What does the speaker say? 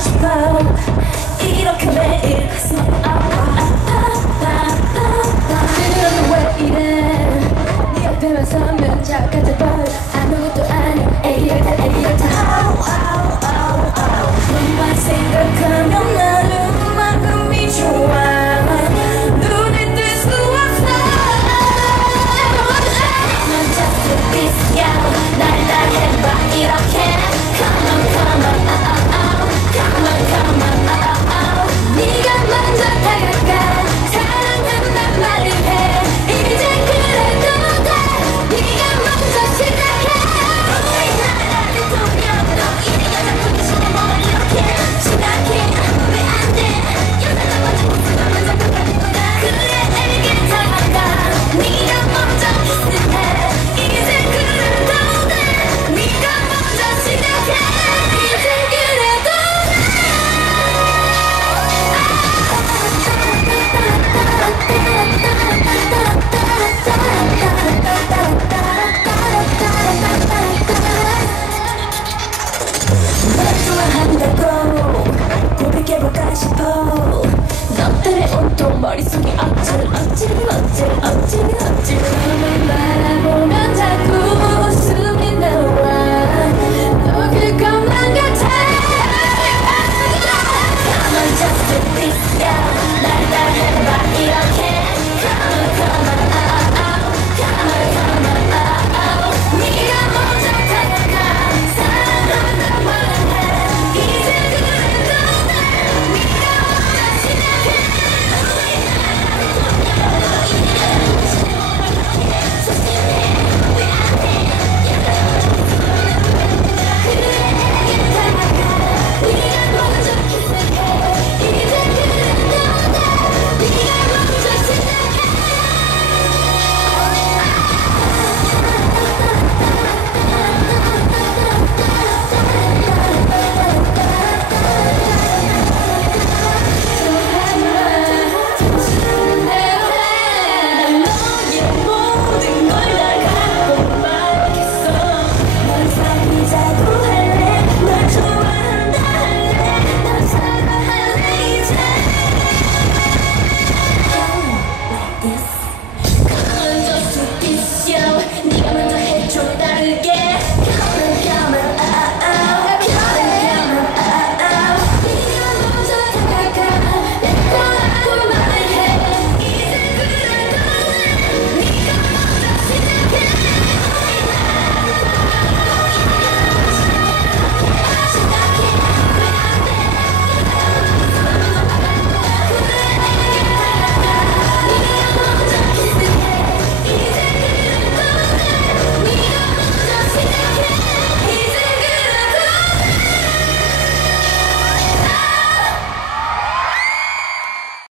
싶어요 이렇게 매일 가슴 아파. Until, until, until